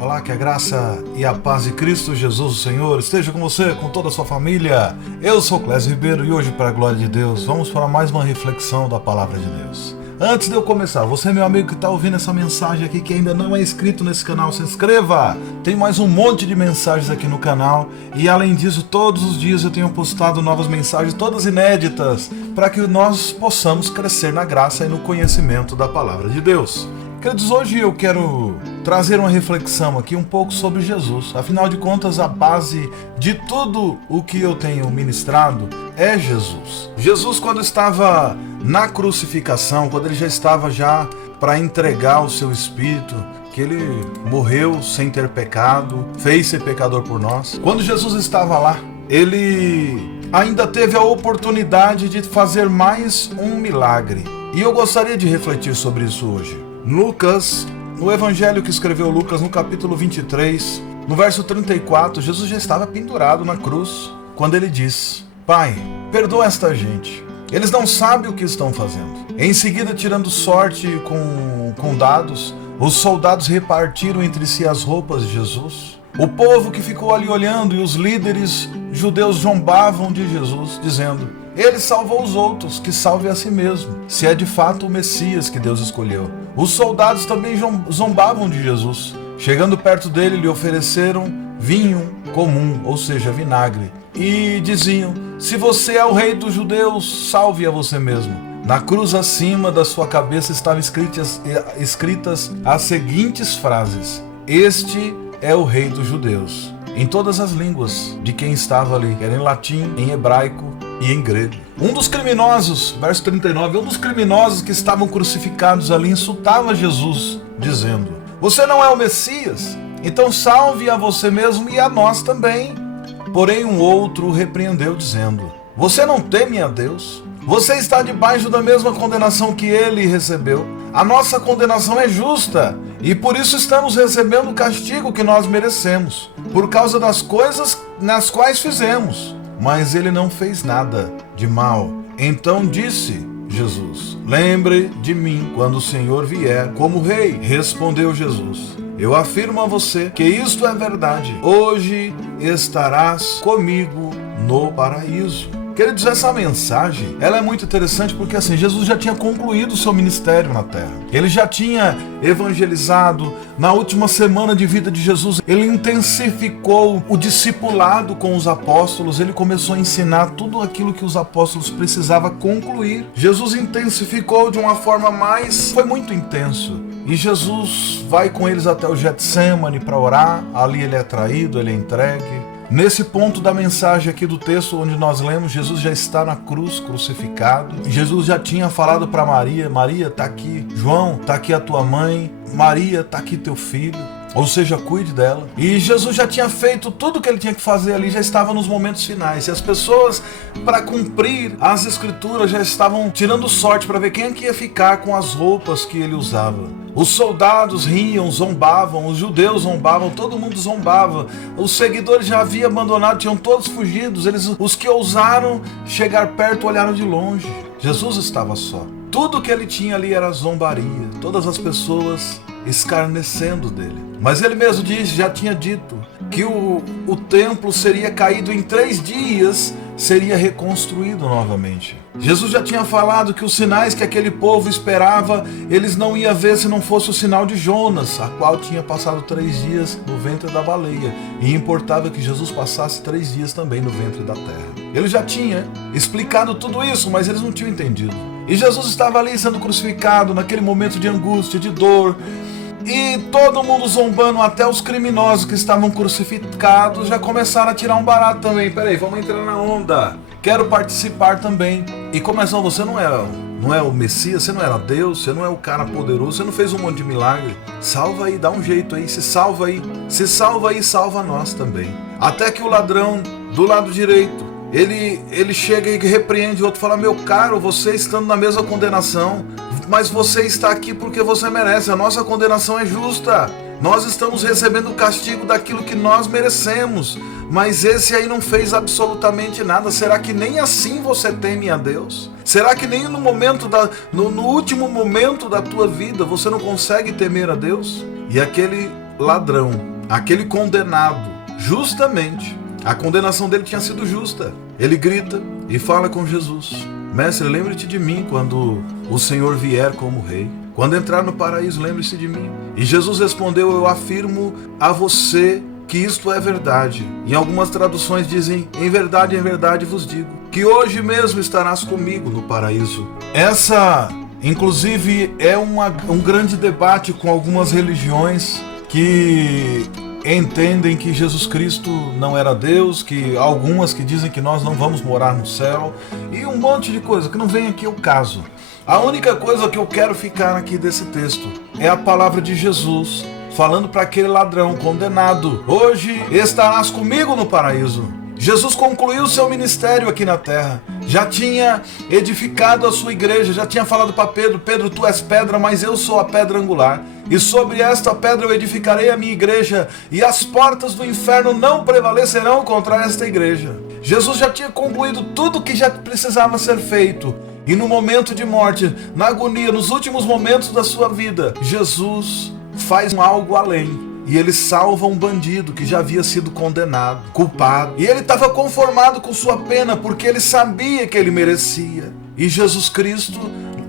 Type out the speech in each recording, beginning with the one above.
Olá, que a graça e a paz de Cristo Jesus, o Senhor, esteja com você, com toda a sua família. Eu sou Clésio Ribeiro e hoje, para a glória de Deus, vamos para mais uma reflexão da Palavra de Deus. Antes de eu começar, você, meu amigo que está ouvindo essa mensagem aqui, que ainda não é inscrito nesse canal, se inscreva! Tem mais um monte de mensagens aqui no canal e, além disso, todos os dias eu tenho postado novas mensagens, todas inéditas, para que nós possamos crescer na graça e no conhecimento da Palavra de Deus. Queridos, hoje eu quero trazer uma reflexão aqui um pouco sobre Jesus. Afinal de contas, a base de tudo o que eu tenho ministrado é Jesus. Jesus, quando estava na crucificação, quando ele já estava para entregar o seu espírito, que ele morreu sem ter pecado, fez ser pecador por nós. Quando Jesus estava lá, ele ainda teve a oportunidade de fazer mais um milagre. E eu gostaria de refletir sobre isso hoje. Lucas, no evangelho que escreveu Lucas, no capítulo 23, no verso 34, Jesus já estava pendurado na cruz, quando ele diz: Pai, perdoa esta gente, eles não sabem o que estão fazendo. Em seguida, tirando sorte com dados, os soldados repartiram entre si as roupas de Jesus. O povo que ficou ali olhando e os líderes judeus zombavam de Jesus, dizendo: Ele salvou os outros, que salve a si mesmo, se é de fato o Messias que Deus escolheu. Os soldados também zombavam de Jesus. Chegando perto dele, lhe ofereceram vinho comum, ou seja, vinagre, e diziam: Se você é o rei dos judeus, salve a você mesmo. Na cruz acima da sua cabeça estavam escritas as seguintes frases: Este é o rei dos judeus. Em todas as línguas de quem estava ali, era em latim, em hebraico e em grego. Um dos criminosos, verso 39, um dos criminosos que estavam crucificados ali insultava Jesus, dizendo: Você não é o Messias? Então salve a você mesmo e a nós também. Porém um outro o repreendeu, dizendo: Você não teme a Deus? Você está debaixo da mesma condenação que ele recebeu. A nossa condenação é justa e por isso estamos recebendo o castigo que nós merecemos, por causa das coisas nas quais fizemos. Mas ele não fez nada de mal. Então disse Jesus: Lembre de mim quando o Senhor vier como rei. Respondeu Jesus: Eu afirmo a você que isto é verdade. Hoje estarás comigo no paraíso. Queridos, essa mensagem, ela é muito interessante porque assim, Jesus já tinha concluído o seu ministério na terra. Ele já tinha evangelizado. Na última semana de vida de Jesus, ele intensificou o discipulado com os apóstolos. Ele começou a ensinar tudo aquilo que os apóstolos precisavam concluir. Jesus intensificou de uma forma foi muito intenso. E Jesus vai com eles até o Getsêmani para orar. Ali ele é traído, ele é entregue. Nesse ponto da mensagem aqui do texto onde nós lemos, Jesus já está na cruz, crucificado. Jesus já tinha falado para Maria: Maria, está aqui João, está aqui a tua mãe. Maria, está aqui teu filho. Ou seja, cuide dela. E Jesus já tinha feito tudo o que ele tinha que fazer ali, já estava nos momentos finais. E as pessoas, para cumprir as escrituras, já estavam tirando sorte para ver quem é que ia ficar com as roupas que ele usava. Os soldados riam, zombavam, os judeus zombavam, todo mundo zombava. Os seguidores já haviam abandonado, tinham todos fugidos. Os que ousaram chegar perto olharam de longe. Jesus estava só. Tudo que ele tinha ali era zombaria. Todas as pessoas escarnecendo dele. Mas ele mesmo já tinha dito que o templo seria caído em 3 dias, seria reconstruído novamente. Jesus já tinha falado que os sinais que aquele povo esperava, eles não iam ver se não fosse o sinal de Jonas, a qual tinha passado 3 dias no ventre da baleia. E importava que Jesus passasse 3 dias também no ventre da terra. Ele já tinha explicado tudo isso, mas eles não tinham entendido. E Jesus estava ali sendo crucificado, naquele momento de angústia, de dor. E todo mundo zombando, até os criminosos que estavam crucificados já começaram a tirar um barato também. Peraí, vamos entrar na onda. Quero participar também. E começam: você não é o Messias, você não era Deus, você não é o cara poderoso, você não fez um monte de milagre. Salva aí, dá um jeito aí, se salva aí, salva nós também. Até que o ladrão do lado direito, ele chega e repreende o outro, fala: Meu caro, você estando na mesma condenação, mas você está aqui porque você merece, a nossa condenação é justa. Nós estamos recebendo o castigo daquilo que nós merecemos, mas esse aí não fez absolutamente nada. Será que nem assim você teme a Deus? Será que nem no último momento da tua vida você não consegue temer a Deus? E aquele ladrão, aquele condenado, justamente, a condenação dele tinha sido justa. Ele grita e fala com Jesus: Mestre, lembre-te de mim quando o Senhor vier como rei. Quando entrar no paraíso, lembre-se de mim. E Jesus respondeu: eu afirmo a você que isto é verdade. Em algumas traduções dizem: em verdade vos digo, que hoje mesmo estarás comigo no paraíso. Essa, inclusive, é um grande debate com algumas religiões que entendem que Jesus Cristo não era Deus, que algumas que dizem que nós não vamos morar no céu, e um monte de coisa que não vem aqui ao caso. A única coisa que eu quero ficar aqui desse texto é a palavra de Jesus falando para aquele ladrão condenado: hoje estarás comigo no paraíso. Jesus concluiu seu ministério aqui na terra, já tinha edificado a sua igreja, já tinha falado para Pedro: Pedro, tu és pedra, mas eu sou a pedra angular, e sobre esta pedra eu edificarei a minha igreja, e as portas do inferno não prevalecerão contra esta igreja. Jesus já tinha concluído tudo que já precisava ser feito, e no momento de morte, na agonia, nos últimos momentos da sua vida, Jesus faz algo além. E ele salva um bandido que já havia sido condenado, culpado. E ele estava conformado com sua pena, porque ele sabia que ele merecia. E Jesus Cristo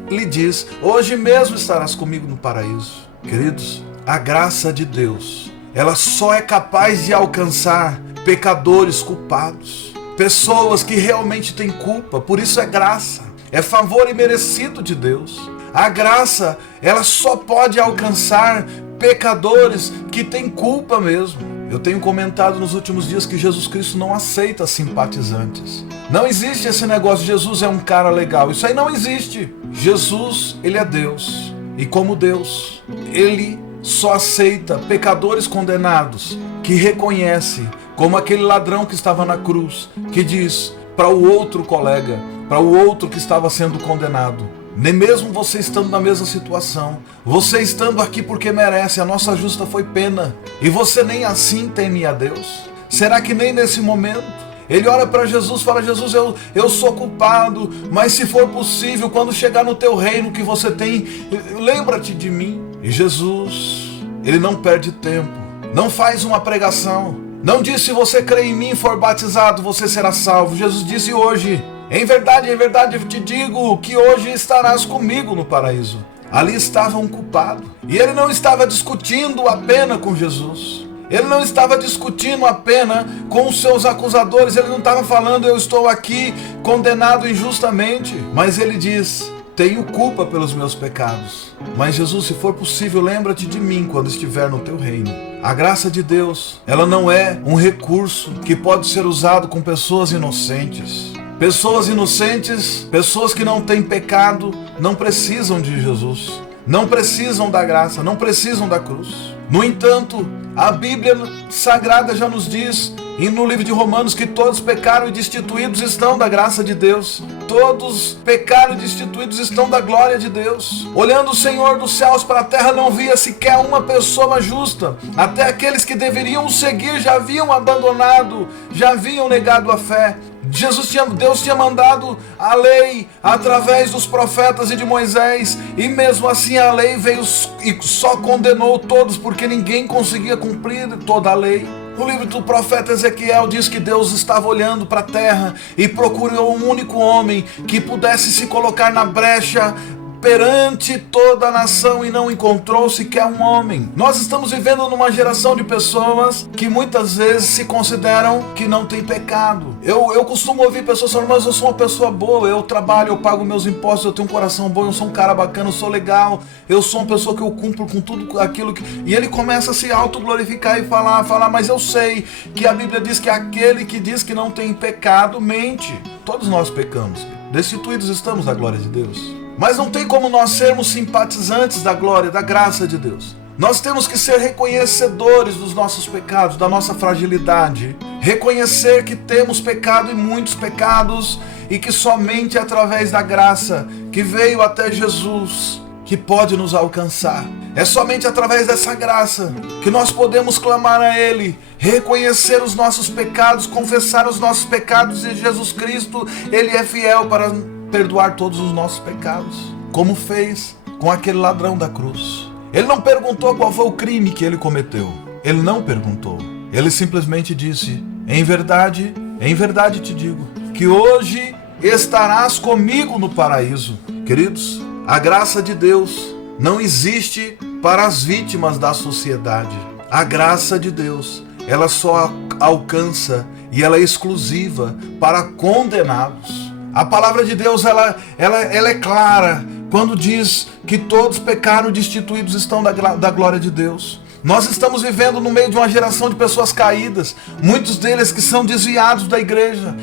lhe diz: hoje mesmo estarás comigo no paraíso. Queridos, a graça de Deus, ela só é capaz de alcançar pecadores culpados, pessoas que realmente têm culpa. Por isso é graça, é favor imerecido de Deus. A graça, ela só pode alcançar pecadores que têm culpa mesmo. Eu tenho comentado nos últimos dias que Jesus Cristo não aceita simpatizantes. Não existe esse negócio: Jesus é um cara legal. Isso aí não existe. Jesus, ele é Deus. E como Deus, ele só aceita pecadores condenados que reconhece, como aquele ladrão que estava na cruz, que diz para o outro colega, para o outro que estava sendo condenado: nem mesmo você estando na mesma situação, você estando aqui porque merece, a nossa justa foi pena, e você nem assim teme a Deus? Será que nem nesse momento ele olha para Jesus e fala: Jesus, eu sou culpado, mas se for possível, quando chegar no teu reino que você tem, lembra-te de mim. E Jesus, ele não perde tempo, não faz uma pregação, não diz: se você crê em mim e for batizado, você será salvo. Jesus disse: hoje, em verdade eu te digo que hoje estarás comigo no paraíso. Ali estava um culpado, e ele não estava discutindo a pena com Jesus. Ele não estava discutindo a pena com os seus acusadores. Ele não estava falando: eu estou aqui condenado injustamente. Mas ele diz: tenho culpa pelos meus pecados. Mas Jesus, se for possível, lembra-te de mim quando estiver no teu reino. A graça de Deus, ela não é um recurso que pode ser usado com pessoas inocentes. Pessoas inocentes, pessoas que não têm pecado, não precisam de Jesus, não precisam da graça, não precisam da cruz. No entanto, a Bíblia Sagrada já nos diz, e no livro de Romanos, que todos pecaram e destituídos estão da graça de Deus. Todos pecaram e destituídos estão da glória de Deus. Olhando o Senhor dos céus para a terra, não via sequer uma pessoa justa. Até aqueles que deveriam seguir já haviam abandonado, já haviam negado a fé. Deus tinha mandado a lei através dos profetas e de Moisés, e mesmo assim a lei veio e só condenou todos, porque ninguém conseguia cumprir toda a lei. No livro do profeta Ezequiel diz que Deus estava olhando para a terra e procurou um único homem que pudesse se colocar na brecha perante toda a nação, e não encontrou sequer um homem. Nós estamos vivendo numa geração de pessoas que muitas vezes se consideram que não tem pecado. Eu costumo ouvir pessoas falando: mas eu sou uma pessoa boa, eu trabalho, eu pago meus impostos, eu tenho um coração bom, eu sou um cara bacana, eu sou legal, eu sou uma pessoa que eu cumpro com tudo aquilo que... E ele começa a se autoglorificar e falar: mas eu sei que a Bíblia diz que aquele que diz que não tem pecado mente. Todos nós pecamos, destituídos estamos da glória de Deus. Mas não tem como nós sermos simpatizantes da glória, da graça de Deus. Nós temos que ser reconhecedores dos nossos pecados, da nossa fragilidade. Reconhecer que temos pecado e muitos pecados, e que somente através da graça que veio até Jesus que pode nos alcançar. É somente através dessa graça que nós podemos clamar a Ele, reconhecer os nossos pecados, confessar os nossos pecados, e Jesus Cristo, Ele é fiel para perdoar todos os nossos pecados, como fez com aquele ladrão da cruz. Ele não perguntou qual foi o crime que ele cometeu. ele não perguntou. Ele simplesmente disse: em verdade te digo, que hoje estarás comigo no paraíso. Queridos, a graça de Deus não existe para as vítimas da sociedade. A graça de Deus, ela só alcança e ela é exclusiva para condenados. A palavra de Deus, ela é clara quando diz que todos pecaram e destituídos estão da glória de Deus. Nós estamos vivendo no meio de uma geração de pessoas caídas, muitos deles que são desviados da igreja,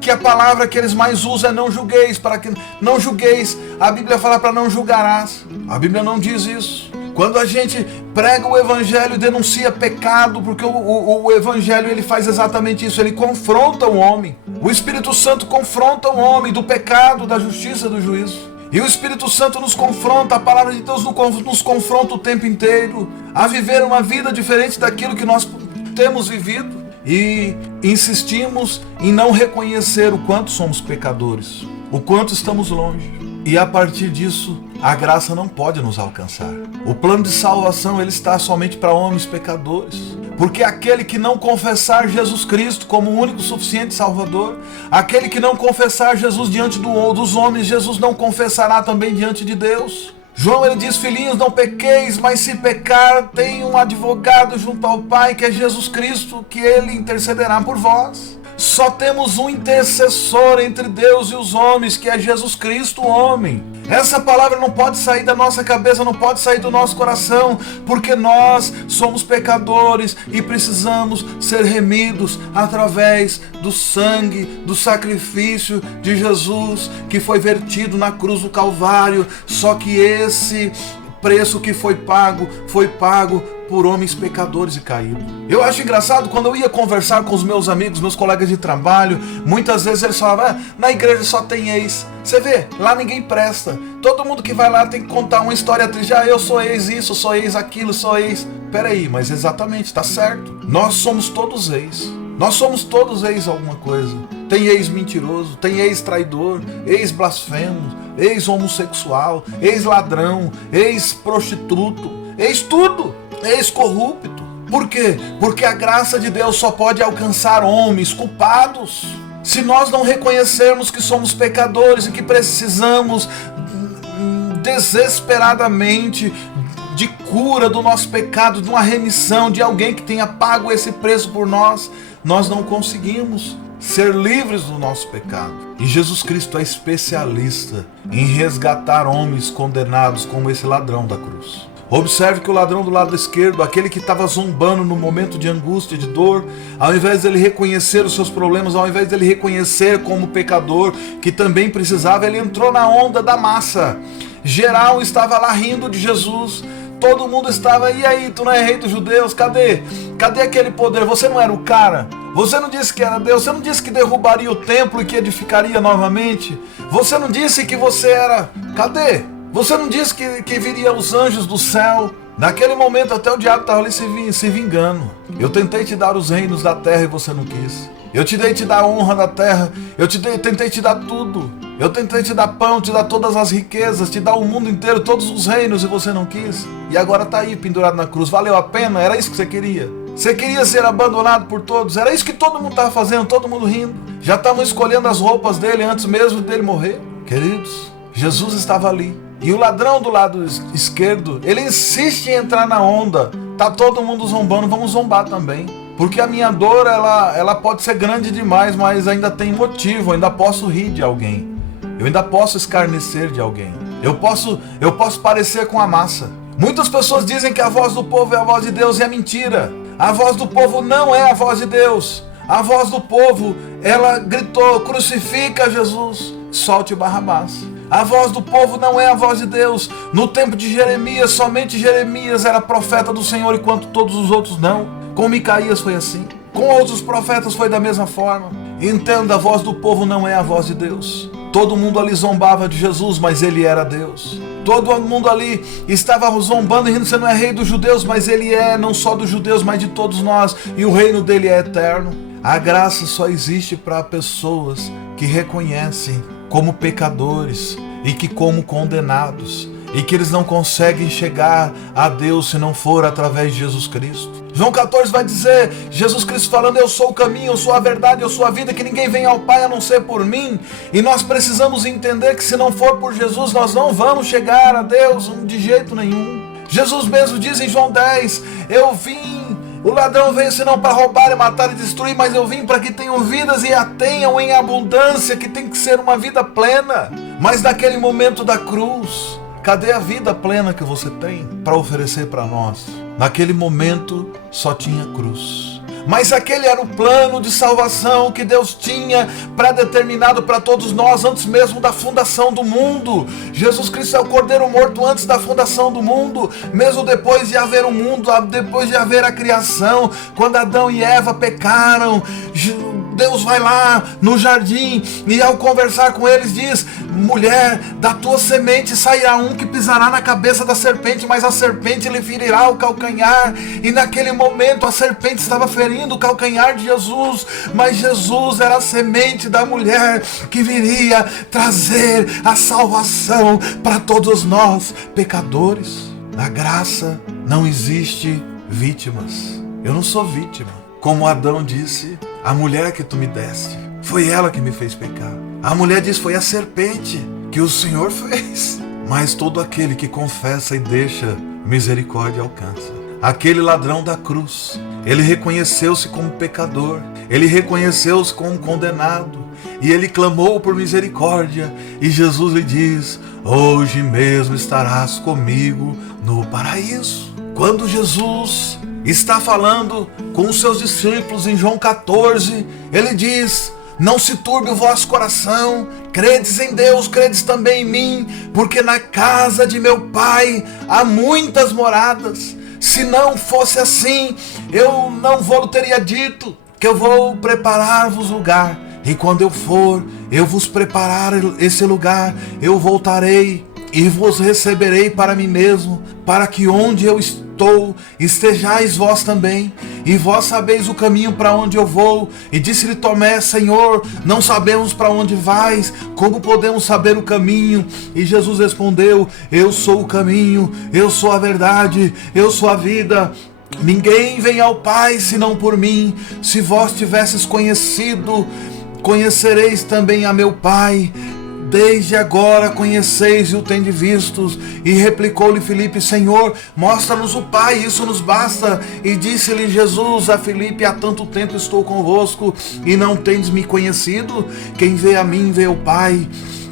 que a palavra que eles mais usam é não julgueis, para que não julgueis. A Bíblia fala para não julgarás. A Bíblia não diz isso. Quando a gente prega o evangelho e denuncia pecado, porque o evangelho ele faz exatamente isso, ele confronta o homem. O Espírito Santo confronta o homem do pecado, da justiça, do juízo. E o Espírito Santo nos confronta, a palavra de Deus nos confronta o tempo inteiro a viver uma vida diferente daquilo que nós temos vivido. E insistimos em não reconhecer o quanto somos pecadores, o quanto estamos longe. E a partir disso, a graça não pode nos alcançar. O plano de salvação ele está somente para homens pecadores. Porque aquele que não confessar Jesus Cristo como o único suficiente Salvador, aquele que não confessar Jesus diante dos homens, Jesus não confessará também diante de Deus. João ele diz: filhinhos, não pequeis, mas se pecar, tem um advogado junto ao Pai, que é Jesus Cristo, que ele intercederá por vós. Só temos um intercessor entre Deus e os homens, que é Jesus Cristo, o homem. Essa palavra não pode sair da nossa cabeça, não pode sair do nosso coração, porque nós somos pecadores e precisamos ser remidos através do sangue, do sacrifício de Jesus, que foi vertido na cruz do Calvário. Só que esse preço que foi pago por homens pecadores e caídos. Eu acho engraçado quando eu ia conversar com os meus amigos, meus colegas de trabalho, muitas vezes eles falavam: na igreja só tem ex. Você vê, lá ninguém presta. Todo mundo que vai lá tem que contar uma história triste. Eu sou ex isso, sou ex aquilo, sou ex. Peraí, mas exatamente, tá certo. Nós somos todos ex. Nós somos todos ex alguma coisa. Tem ex mentiroso, tem ex traidor, ex blasfemo, ex homossexual, ex ladrão, ex prostituto, ex tudo, ex corrupto. Por quê? Porque a graça de Deus só pode alcançar homens culpados. Se nós não reconhecermos que somos pecadores e que precisamos desesperadamente de cura do nosso pecado, de uma remissão, de alguém que tenha pago esse preço por nós, nós não conseguimos ser livres do nosso pecado. E Jesus Cristo é especialista em resgatar homens condenados como esse ladrão da cruz. Observe que o ladrão do lado esquerdo, aquele que estava zombando no momento de angústia, de dor, ao invés dele reconhecer os seus problemas, ao invés dele reconhecer como pecador, que também precisava, ele entrou na onda da massa. Geral estava lá rindo de Jesus. Todo mundo estava: e aí, tu não é rei dos judeus? Cadê? Cadê aquele poder? Você não era o cara? Você não disse que era Deus? Você não disse que derrubaria o templo e que edificaria novamente? Você não disse que você era... Cadê? Você não disse que viria os anjos do céu? Naquele momento até o diabo estava ali se vingando. Eu tentei te dar os reinos da terra e você não quis. Eu tentei te dar a honra da terra. Tentei te dar tudo. Eu tentei te dar pão, te dar todas as riquezas, te dar o mundo inteiro, todos os reinos, e você não quis. E agora está aí pendurado na cruz. Valeu a pena? Era isso que você queria? Você queria ser abandonado por todos? Era isso que todo mundo estava fazendo, todo mundo rindo. Já estavam escolhendo as roupas dele antes mesmo dele morrer. Queridos, Jesus estava ali. E o ladrão do lado esquerdo, ele insiste em entrar na onda. Tá todo mundo zombando, vamos zombar também. Porque a minha dor, ela pode ser grande demais, mas ainda tem motivo, eu ainda posso rir de alguém. Eu ainda posso escarnecer de alguém. Eu posso parecer com a massa. Muitas pessoas dizem que a voz do povo é a voz de Deus, e é mentira. A voz do povo não é a voz de Deus. A voz do povo, ela gritou: crucifica Jesus, solte Barrabás. A voz do povo não é a voz de Deus. No tempo de Jeremias, somente Jeremias era profeta do Senhor, enquanto todos os outros não. Com Micaías foi assim. Com outros profetas foi da mesma forma. Entenda, a voz do povo não é a voz de Deus. Todo mundo ali zombava de Jesus, mas ele era Deus. Todo mundo ali estava zombando e rindo: você não é rei dos judeus, mas ele é, não só dos judeus, mas de todos nós. E o reino dele é eterno. A graça só existe para pessoas que reconhecem como pecadores e que como condenados e que eles não conseguem chegar a Deus se não for através de Jesus Cristo. João 14 vai dizer, Jesus Cristo falando, eu sou o caminho, eu sou a verdade, eu sou a vida, que ninguém vem ao Pai a não ser por mim. E nós precisamos entender que se não for por Jesus, nós não vamos chegar a Deus de jeito nenhum. Jesus mesmo diz em João 10, o ladrão veio senão para roubar, matar e destruir, mas eu vim para que tenham vidas e a tenham em abundância, que tem que ser uma vida plena. Mas naquele momento da cruz, cadê a vida plena que você tem para oferecer para nós? Naquele momento só tinha cruz. Mas aquele era o plano de salvação que Deus tinha pré-determinado para todos nós antes mesmo da fundação do mundo. Jesus Cristo é o Cordeiro morto antes da fundação do mundo, mesmo depois de haver um mundo, depois de haver a criação, quando Adão e Eva pecaram, Deus vai lá no jardim e ao conversar com eles diz, mulher, da tua semente sairá um que pisará na cabeça da serpente, mas a serpente lhe ferirá o calcanhar. E naquele momento a serpente estava ferindo o calcanhar de Jesus, mas Jesus era a semente da mulher que viria trazer a salvação para todos nós pecadores. Na graça não existe vítimas. Eu não sou vítima. Como Adão disse, a mulher que tu me deste, foi ela que me fez pecar. A mulher diz, foi a serpente que o Senhor fez. Mas todo aquele que confessa e deixa, misericórdia alcança. Aquele ladrão da cruz, ele reconheceu-se como pecador, ele reconheceu-se como condenado, e ele clamou por misericórdia, e Jesus lhe diz, hoje mesmo estarás comigo no paraíso. Quando Jesus está falando com os seus discípulos em João 14, ele diz, não se turbe o vosso coração, credes em Deus, credes também em mim, porque na casa de meu Pai há muitas moradas. Se não fosse assim, eu não vou teria dito que eu vou preparar-vos lugar, e quando eu for, eu vos preparar esse lugar, eu voltarei e vos receberei para mim mesmo, para que onde eu estou, estejais vós também, e vós sabeis o caminho para onde eu vou. E disse-lhe Tomé, Senhor, não sabemos para onde vais, como podemos saber o caminho? E Jesus respondeu, eu sou o caminho, eu sou a verdade, eu sou a vida. Ninguém vem ao Pai senão por mim. Se vós tivesses conhecido, conhecereis também a meu Pai. Desde agora conheceis e o tendes vistos. E replicou-lhe Filipe, Senhor, mostra-nos o Pai, isso nos basta. E disse-lhe Jesus a Filipe, há tanto tempo estou convosco, e não tendes me conhecido? Quem vê a mim, vê o Pai.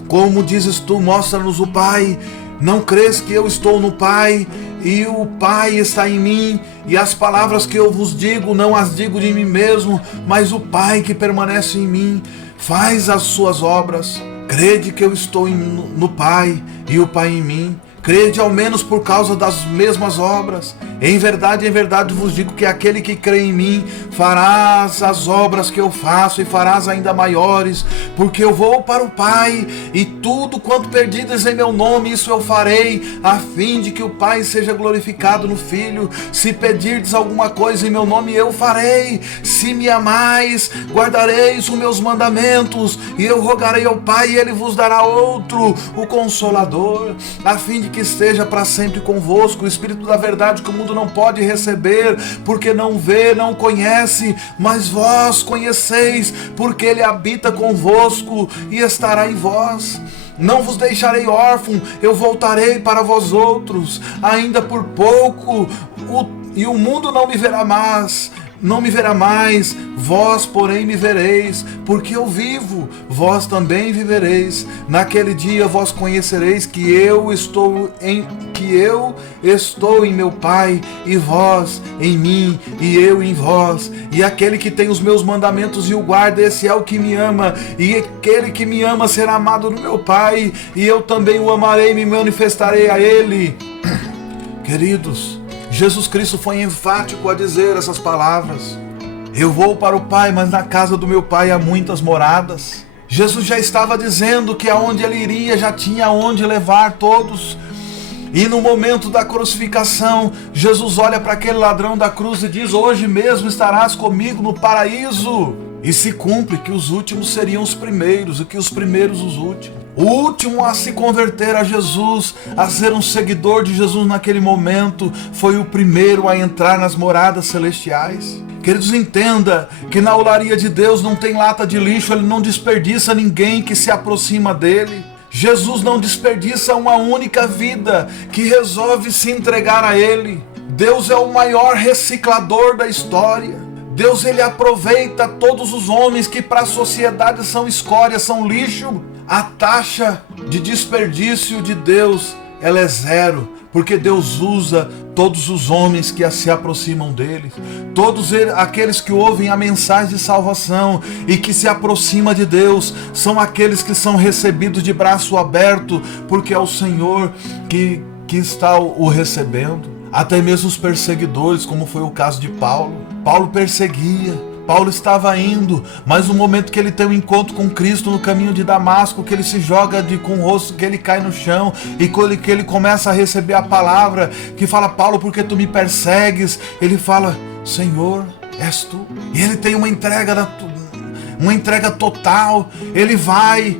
Como dizes tu, mostra-nos o Pai? Não crês que eu estou no Pai, e o Pai está em mim? E as palavras que eu vos digo, não as digo de mim mesmo, mas o Pai que permanece em mim, faz as suas obras. Crede que eu estou no Pai e o Pai em mim. Crede ao menos por causa das mesmas obras. Em verdade vos digo que aquele que crê em mim, farás as obras que eu faço e farás ainda maiores, porque eu vou para o Pai, e tudo quanto pedides em meu nome, isso eu farei, a fim de que o Pai seja glorificado no Filho. Se pedirdes alguma coisa em meu nome, eu farei. Se me amais, guardareis os meus mandamentos, e eu rogarei ao Pai, e ele vos dará outro, o Consolador, a fim de que esteja para sempre convosco, o Espírito da verdade que o mundo não pode receber, porque não vê, não conhece, mas vós conheceis, porque ele habita convosco e estará em vós. Não vos deixarei órfão, eu voltarei para vós outros, ainda por pouco, e o mundo não me verá mais, vós porém me vereis, porque eu vivo, vós também vivereis. Naquele dia vós conhecereis que eu estou em meu Pai, e vós em mim, e eu em vós. E aquele que tem os meus mandamentos e o guarda, esse é o que me ama, e aquele que me ama será amado do meu Pai, e eu também o amarei e me manifestarei a ele. Queridos, Jesus Cristo foi enfático a dizer essas palavras. Eu vou para o Pai, mas na casa do meu Pai há muitas moradas. Jesus já estava dizendo que aonde ele iria já tinha onde levar todos. E no momento da crucificação, Jesus olha para aquele ladrão da cruz e diz, hoje mesmo estarás comigo no paraíso. E se cumpre que os últimos seriam os primeiros, e que os primeiros os últimos. O último a se converter a Jesus, a ser um seguidor de Jesus naquele momento, foi o primeiro a entrar nas moradas celestiais. Queridos, entenda que na olaria de Deus não tem lata de lixo, Ele não desperdiça ninguém que se aproxima dEle. Jesus não desperdiça uma única vida que resolve se entregar a Ele. Deus é o maior reciclador da história. Deus, Ele aproveita todos os homens que para a sociedade são escória, são lixo. A taxa de desperdício de Deus, ela é zero, porque Deus usa todos os homens que se aproximam dele, todos aqueles que ouvem a mensagem de salvação e que se aproximam de Deus, são aqueles que são recebidos de braço aberto, porque é o Senhor que está o recebendo. Até mesmo os perseguidores, como foi o caso de Paulo. Paulo perseguia. Paulo estava indo, mas no momento que ele tem um encontro com Cristo no caminho de Damasco, que ele se joga com o rosto, que ele cai no chão, e que ele começa a receber a palavra, que fala: Paulo, por que tu me persegues? Ele fala: Senhor, és tu. E ele tem uma entrega total. Ele vai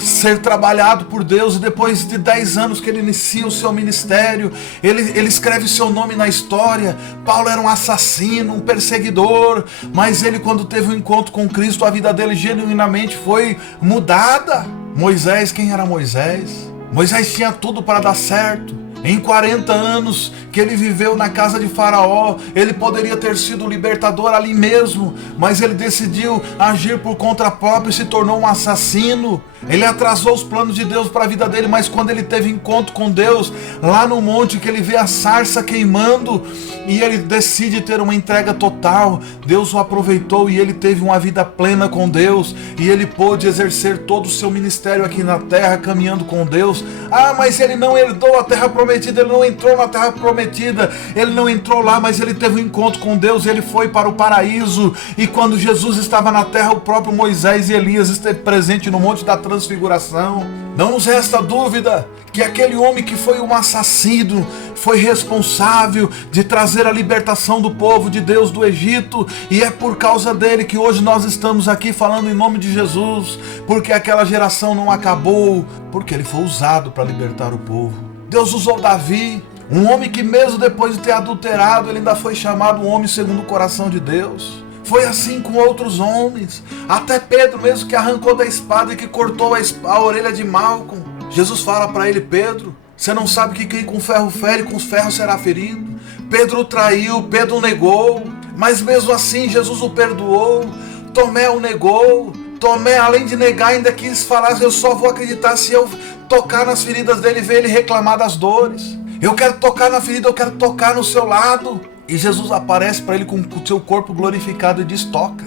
ser trabalhado por Deus, e depois de 10 anos que ele inicia o seu ministério, ele escreve seu nome na história. Paulo era um assassino, um perseguidor, mas ele, quando teve um encontro com Cristo, a vida dele genuinamente foi mudada. Moisés, quem era Moisés? Moisés tinha tudo para dar certo. Em 40 anos que ele viveu na casa de Faraó, ele poderia ter sido o libertador ali mesmo, mas ele decidiu agir por conta própria e se tornou um assassino. Ele atrasou os planos de Deus para a vida dele, mas quando ele teve encontro com Deus, lá no monte, que ele vê a sarça queimando, e ele decide ter uma entrega total, Deus o aproveitou e ele teve uma vida plena com Deus, e ele pôde exercer todo o seu ministério aqui na terra, caminhando com Deus. Ah, mas ele não herdou a terra prometida, ele não entrou na terra prometida, ele não entrou lá, mas ele teve um encontro com Deus, ele foi para o paraíso. E quando Jesus estava na terra, o próprio Moisés e Elias esteve presente no monte da transfiguração. Não nos resta dúvida que aquele homem que foi um assassino foi responsável de trazer a libertação do povo de Deus do Egito, e é por causa dele que hoje nós estamos aqui falando em nome de Jesus, porque aquela geração não acabou, porque ele foi usado para libertar o povo. Deus usou Davi, um homem que mesmo depois de ter adulterado, ele ainda foi chamado um homem segundo o coração de Deus. Foi assim com outros homens, até Pedro mesmo, que arrancou da espada e que cortou a orelha de Malco. Jesus fala para ele: Pedro, você não sabe que quem com ferro fere, com ferro será ferido? Pedro o traiu, Pedro o negou, mas mesmo assim Jesus o perdoou. Tomé o negou. Tomé, além de negar, ainda quis falar: eu só vou acreditar se eu tocar nas feridas dele e ver ele reclamar das dores. Eu quero tocar na ferida, eu quero tocar no seu lado. E Jesus aparece para ele com o seu corpo glorificado e diz: toca.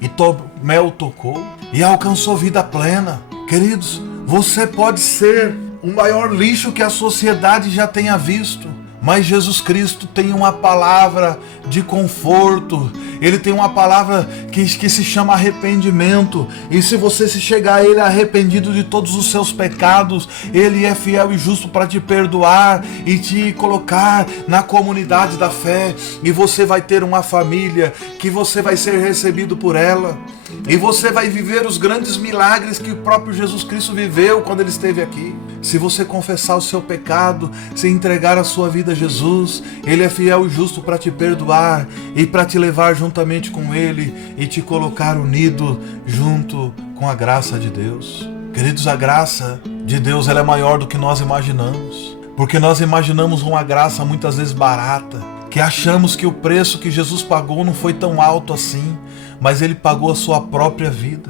E Tomé o tocou e alcançou vida plena. Queridos, você pode ser o maior lixo que a sociedade já tenha visto, mas Jesus Cristo tem uma palavra de conforto. Ele tem uma palavra que se chama arrependimento. E se você se chegar a Ele arrependido de todos os seus pecados, Ele é fiel e justo para te perdoar e te colocar na comunidade da fé. E você vai ter uma família que você vai ser recebido por ela. E você vai viver os grandes milagres que o próprio Jesus Cristo viveu quando Ele esteve aqui. Se você confessar o seu pecado, se entregar a sua vida a Jesus, Ele é fiel e justo para te perdoar e para te levar juntamente com Ele e te colocar unido junto com a graça de Deus. Queridos, a graça de Deus, ela é maior do que nós imaginamos, porque nós imaginamos uma graça muitas vezes barata, que achamos que o preço que Jesus pagou não foi tão alto assim, mas Ele pagou a sua própria vida.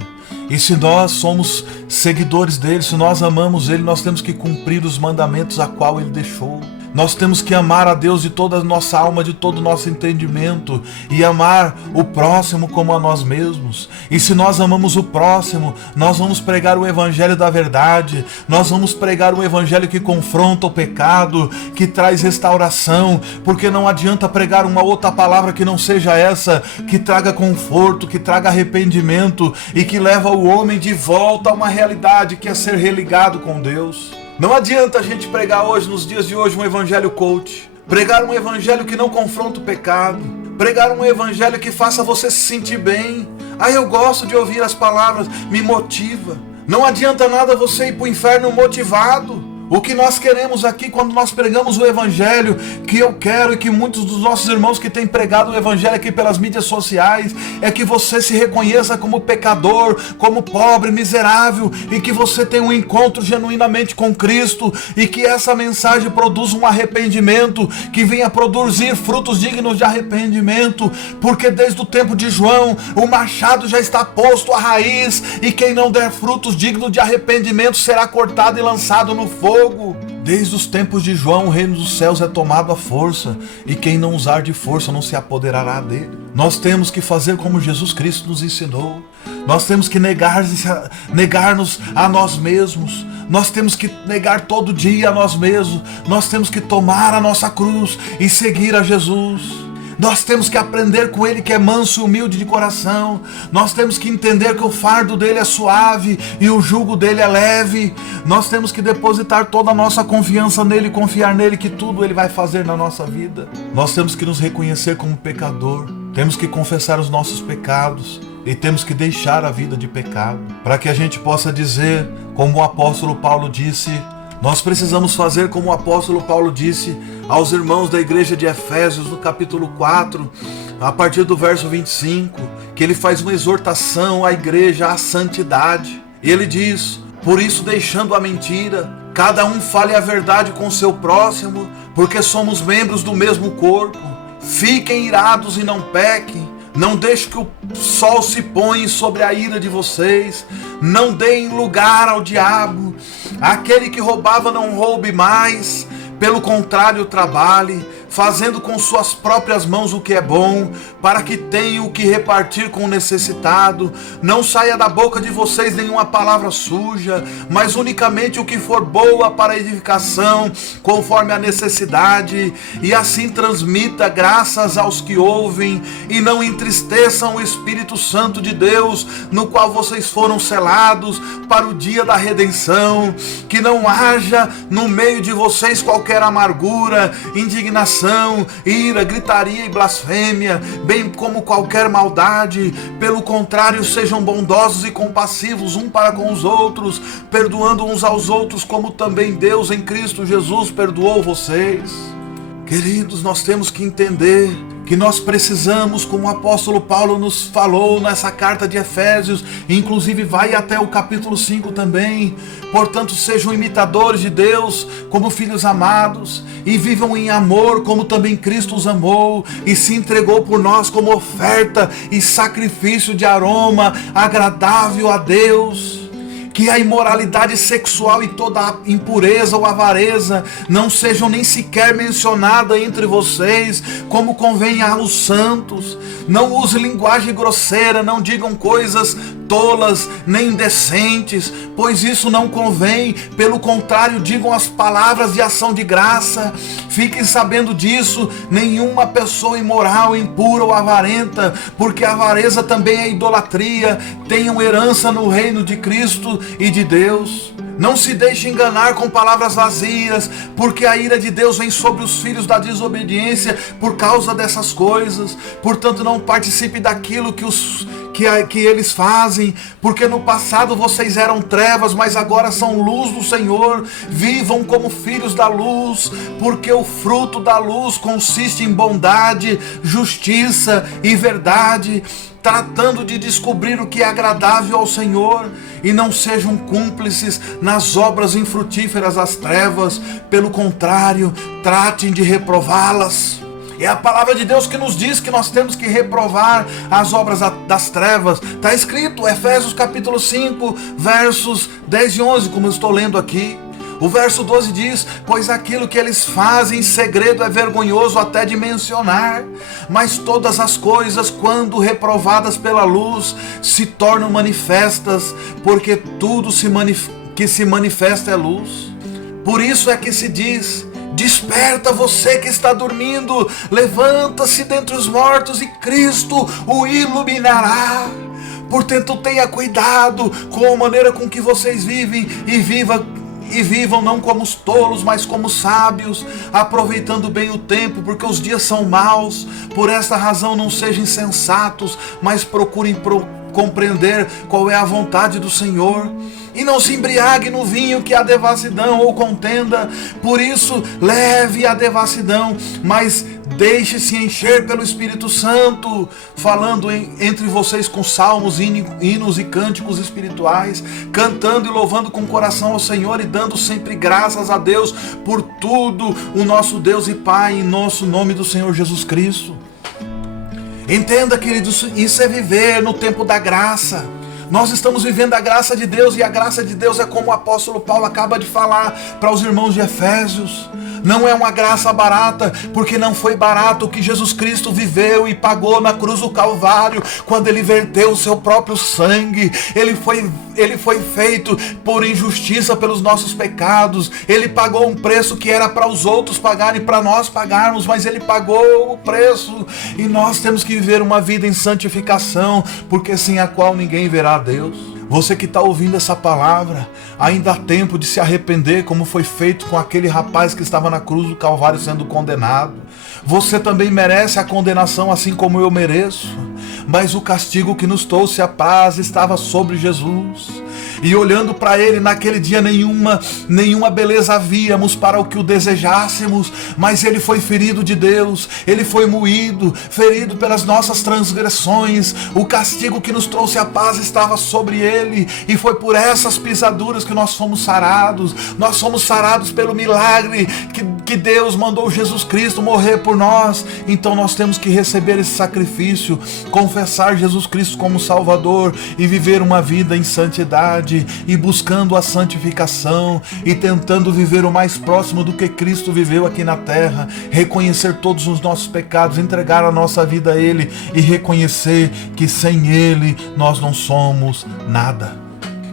E se nós somos seguidores dele, se nós amamos ele, nós temos que cumprir os mandamentos a qual ele deixou. Nós temos que amar a Deus de toda a nossa alma, de todo o nosso entendimento, e amar o próximo como a nós mesmos. E se nós amamos o próximo, nós vamos pregar o evangelho da verdade, nós vamos pregar um evangelho que confronta o pecado, que traz restauração, porque não adianta pregar uma outra palavra que não seja essa, que traga conforto, que traga arrependimento e que leva o homem de volta a uma realidade que é ser religado com Deus. Não adianta a gente pregar hoje, nos dias de hoje, um evangelho coach, pregar um evangelho que não confronta o pecado, pregar um evangelho que faça você se sentir bem. Ah, eu gosto de ouvir as palavras, me motiva. Não adianta nada você ir para o inferno motivado. O que nós queremos aqui quando nós pregamos o Evangelho, que eu quero e que muitos dos nossos irmãos que têm pregado o Evangelho aqui pelas mídias sociais, é que você se reconheça como pecador, como pobre, miserável, e que você tenha um encontro genuinamente com Cristo, e que essa mensagem produza um arrependimento, que venha produzir frutos dignos de arrependimento, porque desde o tempo de João, o machado já está posto à raiz, e quem não der frutos dignos de arrependimento será cortado e lançado no fogo. Desde os tempos de João, o reino dos céus é tomado à força, e quem não usar de força não se apoderará dele. Nós temos que fazer como Jesus Cristo nos ensinou. Nós temos que negar-nos a nós mesmos. Nós temos que negar todo dia a nós mesmos. Nós temos que tomar a nossa cruz e seguir a Jesus. Nós temos que aprender com Ele, que é manso e humilde de coração. Nós temos que entender que o fardo dele é suave e o jugo dele é leve. Nós temos que depositar toda a nossa confiança nele, confiar nele, que tudo Ele vai fazer na nossa vida. Nós temos que nos reconhecer como pecador. Temos que confessar os nossos pecados e temos que deixar a vida de pecado, para que a gente possa dizer, como o apóstolo Paulo disse. Nós precisamos fazer como o apóstolo Paulo disse aos irmãos da igreja de Efésios, no capítulo 4, a partir do verso 25, que ele faz uma exortação à igreja à santidade. E ele diz: por isso, deixando a mentira, cada um fale a verdade com o seu próximo, porque somos membros do mesmo corpo. Fiquem irados e não pequem. Não deixe que o sol se ponha sobre a ira de vocês. Não deem lugar ao diabo. Aquele que roubava não roube mais. Pelo contrário, trabalhe, fazendo com suas próprias mãos o que é bom, para que tenha o que repartir com o necessitado. Não saia da boca de vocês nenhuma palavra suja, mas unicamente o que for boa para a edificação, conforme a necessidade, e assim transmita graças aos que ouvem, e não entristeçam o Espírito Santo de Deus, no qual vocês foram selados para o dia da redenção. Que não haja no meio de vocês qualquer amargura, indignação, ira, gritaria e blasfêmia, bem como qualquer maldade. Pelo contrário, sejam bondosos e compassivos um para com os outros, perdoando uns aos outros, como também Deus em Cristo Jesus perdoou vocês. Queridos, nós temos que entender que nós precisamos, como o apóstolo Paulo nos falou nessa carta de Efésios, inclusive vai até o capítulo 5 também. Portanto, sejam imitadores de Deus como filhos amados, e vivam em amor como também Cristo os amou e se entregou por nós como oferta e sacrifício de aroma agradável a Deus. Que a imoralidade sexual e toda a impureza ou avareza não sejam nem sequer mencionadas entre vocês, como convém aos santos. Não use linguagem grosseira, não digam coisas tolas nem indecentes, pois isso não convém. Pelo contrário, digam as palavras de ação de graça. Fiquem sabendo disso, nenhuma pessoa imoral, impura ou avarenta, porque a avareza também é idolatria, tenham herança no reino de Cristo e de Deus. Não se deixe enganar com palavras vazias, porque a ira de Deus vem sobre os filhos da desobediência por causa dessas coisas. Portanto, não participe daquilo que eles fazem, porque no passado vocês eram trevas, mas agora são luz do Senhor. Vivam como filhos da luz, porque o fruto da luz consiste em bondade, justiça e verdade, tratando de descobrir o que é agradável ao Senhor, e não sejam cúmplices nas obras infrutíferas das trevas. Pelo contrário, tratem de reprová-las. É a palavra de Deus que nos diz que nós temos que reprovar as obras das trevas. Está escrito, Efésios capítulo 5, versos 10 e 11, como eu estou lendo aqui. O verso 12 diz: pois aquilo que eles fazem em segredo é vergonhoso até de mencionar, mas todas as coisas, quando reprovadas pela luz, se tornam manifestas, porque tudo que se manifesta é luz. Por isso é que se diz: desperta você que está dormindo, levanta-se dentre os mortos e Cristo o iluminará. Portanto, tenha cuidado com a maneira com que vocês vivem, e vivam não como os tolos, mas como sábios, aproveitando bem o tempo, porque os dias são maus. Por esta razão não sejam insensatos, mas procurem compreender qual é a vontade do Senhor. E não se embriague no vinho, que há devassidão ou contenda. Por isso, leve a devassidão, mas deixe-se encher pelo Espírito Santo, falando entre vocês com salmos, hinos e cânticos espirituais, cantando e louvando com o coração ao Senhor e dando sempre graças a Deus por tudo, o nosso Deus e Pai, em nosso nome do Senhor Jesus Cristo. Entenda, queridos, isso é viver no tempo da graça. Nós estamos vivendo a graça de Deus, e a graça de Deus é como o apóstolo Paulo acaba de falar para os irmãos de Efésios. Não é uma graça barata, porque não foi barato o que Jesus Cristo viveu e pagou na cruz do Calvário, quando Ele verteu o seu próprio sangue. Ele foi feito por injustiça pelos nossos pecados. Ele pagou um preço que era para os outros pagarem, para nós pagarmos, mas Ele pagou o preço, e nós temos que viver uma vida em santificação, porque sem a qual ninguém verá a Deus. Você que está ouvindo essa palavra, ainda há tempo de se arrepender, como foi feito com aquele rapaz que estava na cruz do Calvário sendo condenado. Você também merece a condenação, assim como eu mereço, mas o castigo que nos trouxe a paz estava sobre Jesus. E olhando para Ele naquele dia, nenhuma beleza havíamos para o que o desejássemos, mas Ele foi ferido de Deus, Ele foi moído, ferido pelas nossas transgressões. O castigo que nos trouxe a paz estava sobre Ele, e foi por essas pisaduras que nós fomos sarados. Nós somos sarados pelo milagre que Deus mandou Jesus Cristo morrer por nós. Então nós temos que receber esse sacrifício, confessar Jesus Cristo como Salvador e viver uma vida em santidade, e buscando a santificação e tentando viver o mais próximo do que Cristo viveu aqui na terra, reconhecer todos os nossos pecados, entregar a nossa vida a Ele e reconhecer que sem Ele nós não somos nada.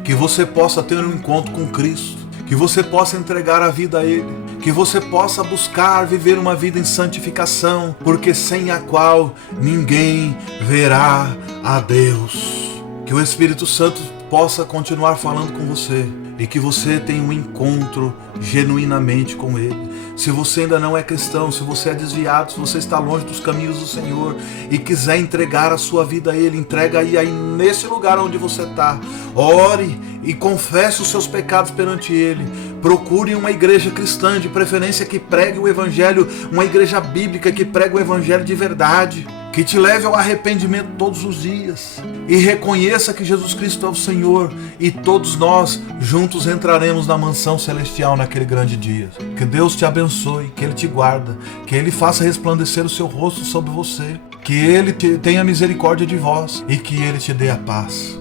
Que você possa ter um encontro com Cristo, que você possa entregar a vida a Ele, que você possa buscar viver uma vida em santificação, porque sem a qual ninguém verá a Deus. Que o Espírito Santo possa continuar falando com você, e que você tenha um encontro genuinamente com Ele. Se você ainda não é cristão, se você é desviado, se você está longe dos caminhos do Senhor e quiser entregar a sua vida a Ele, entrega aí nesse lugar onde você está. Ore e confesse os seus pecados perante Ele. Procure uma igreja cristã, de preferência que pregue o Evangelho, uma igreja bíblica que pregue o Evangelho de verdade, que te leve ao arrependimento todos os dias, e reconheça que Jesus Cristo é o Senhor, e todos nós juntos entraremos na mansão celestial naquele grande dia. Que Deus te abençoe, que Ele te guarda, que Ele faça resplandecer o seu rosto sobre você, que Ele tenha misericórdia de vós e que Ele te dê a paz.